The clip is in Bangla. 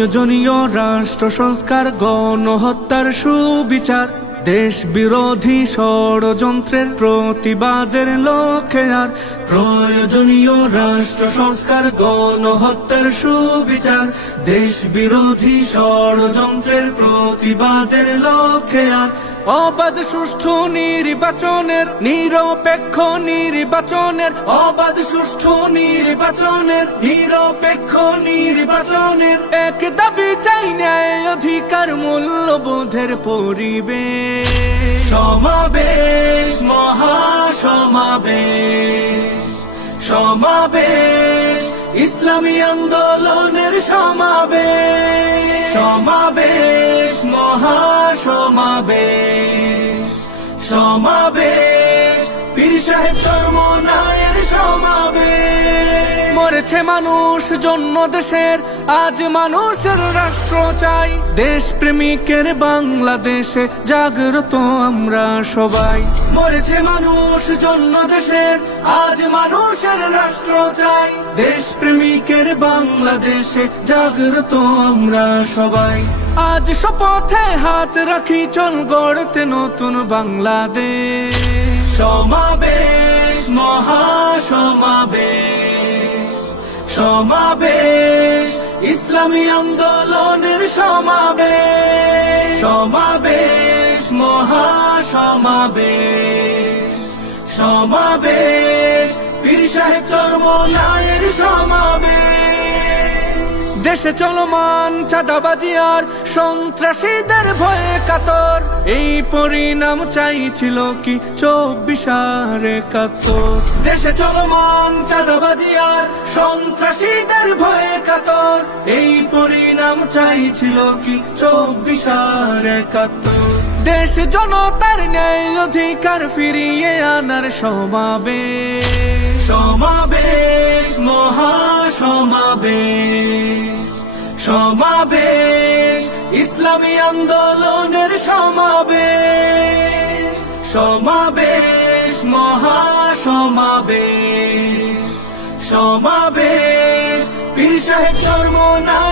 প্রয়োজনীয় রাষ্ট্র সংস্কার, গণহত্যার সুবিচার, দেশ বিরোধী ষড়যন্ত্রের প্রতিবাদের লক্ষ্যে আর প্রয়োজনীয় রাষ্ট্র সংস্কার, গণহত্যার সুবিচার, দেশ বিরোধী ষড়যন্ত্রের প্রতিবাদের লক্ষ্যে আর অবাধ সুষ্ঠু নির্বাচনের, নিরপেক্ষ নির্বাচনের, অবাধ সুষ্ঠু নির্বাচনের, নিরপেক্ষ নির্বাচনের এক দাবি চাই, ন্যায় অধিকার মূল্যবোধের পরিবেশ। সমাবেশ, মহাসমাবেশ, সমাবেশ, ইসলামী আন্দোলনের সমাবেশ। সমাবেশ, মহাসমাবেশ, সমাবেশ, পীর সাহেব চরমনায়ের সমাবেশ। মরেছে মানুষ জন্য দেশের, আজ মানুষের রাষ্ট্র চাই। দেশ প্রেমিকের বাংলাদেশে জাগ্রত আমরা সবাই। মরেছে মানুষ জন্য দেশের, আজ মানুষের রাষ্ট্র চাই। দেশ প্রেমিকের বাংলাদেশে জাগ্রত আমরা সবাই। আজ শপথে হাত রাখি, চল গড়তে নতুন বাংলাদেশ। সমাবেশ, মহাসমাবেশ, সমাবেশ, ইসলামী আন্দোলনের সমাবেশ। সমাবেশ, মহাসমাবেশ, সমাবেশ, পীর সাহেব চরমনায়ের সমাবেশ। দেশে চলমান চাঁদাবাজি আর সন্ত্রাসীদের ভয়ে কাতর, এই পরিণাম চাইছিল কি 24/71। দেশে চলমান চাঁদাবাজি আর সন্ত্রাসীদের ভয়ে কাতর, এই পরিণাম চাইছিল কি 24/71। দেশ জনতার ন্যায় অধিকার ফিরিয়ে আনার সমাবেশ। সমাবেশ, মহাসমাবেশ, সমাবেশ, ইসলামী আন্দোলনের সমাবেশ। সমাবেশ, মহাসমাবেশ, সমাবেশ, পীর সাহেব চরমনায়ের